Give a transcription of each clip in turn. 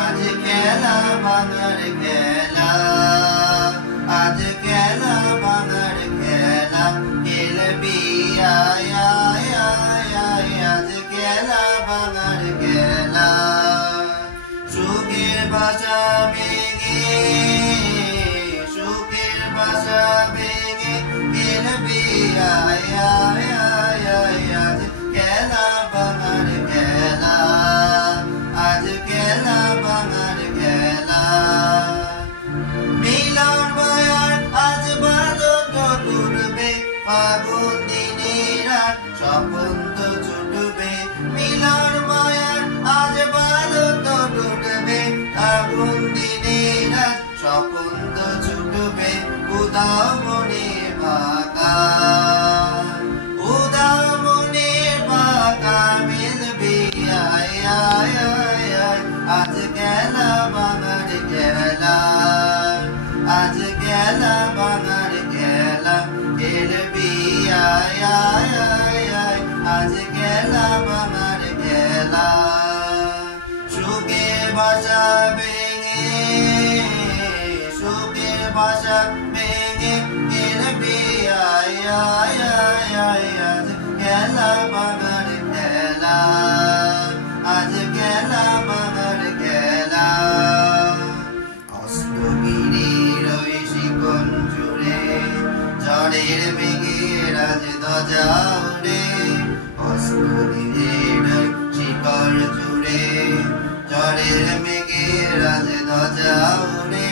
আজ খেলা ভাঙার খেলা, আজ খেলা ভাঙার খেলা, খেলবি আয় আয় আয় আয়, আজ খেলা ভাঙার খেলা। সুখের বাসা ভেঙে, সুখের বাসা ভেঙে, খেলবি আয় আয় আয় আয়, আজ খেলা ভাঙার খেলা, আজ খেলা ভাঙার খেলা। মিলন বয়ার আজ বাদল টুটবে, ফাগুন দিনের রাত স্বপন তো ছুটবে। মিলন বয়ার আজ বাদল টুটবে, ফাগুন দিনের রাত স্বপন তো ছুটবে। উদাও মনে বাঁকা, উদাও মনে বাঁকা, মিলবি আয় আয় আয় আয়, আজ খেলা ভাঙার খেলা, আজ খেলা ভাঙার খেলা, খেলবি আয় আয় আয় আয়, আজ খেলা ভাঙার খেলা। সুখের বাসা ভেঙে, সুখের বাসা ভেঙে, খেলবি আয় আয় আয় আয়, আজ খেলা ভাঙার খেলা, আজ খেলা ভাঙার খেলা। অস্তগিরির ওই শিকন জুড়ে, ঝড়ের মেঘের আজ ধ্বজা উড়ে। অস্তগিরির ওই শিকড় জুড়ে, ঝড়ের মেঘের আজ ধ্বজা উড়ে।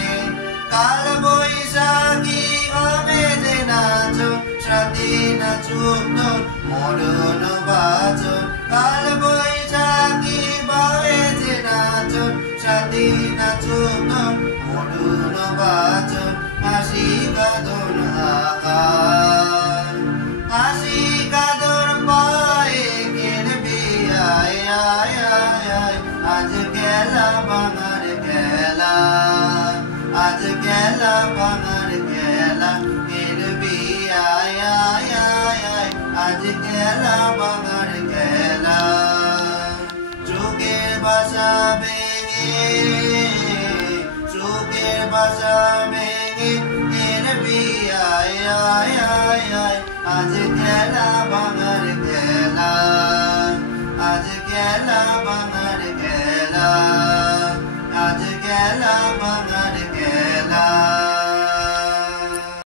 কাল বৈশাখী হবে যে নাচন, সাথী নাচুক তোর মরণ বাচন। কাল বৈশাখী হবে যে নাচন, সাথী নাচুক তোর মরণ বাচন। হাসি কাঁদন আকার, হাসি কাঁদন পায়ে, খেলবি আয় আয় আয় আয়, আজ খেলা ভাঙার খেলা, আজ খেলা ভাঙার খেলা, খেলবি আয় আয় আয় আয়, আজ খেলা ভাঙার খেলা। সুখের বাসা ভেঙে, সুখের বাসা ভেঙে, খেলবি আয় আয় আয় আয়, আজ খেলা ভাঙার খেলা, আজ খেলা ভাঙার খেলা, আজ খেলা ভাঙার খেলা।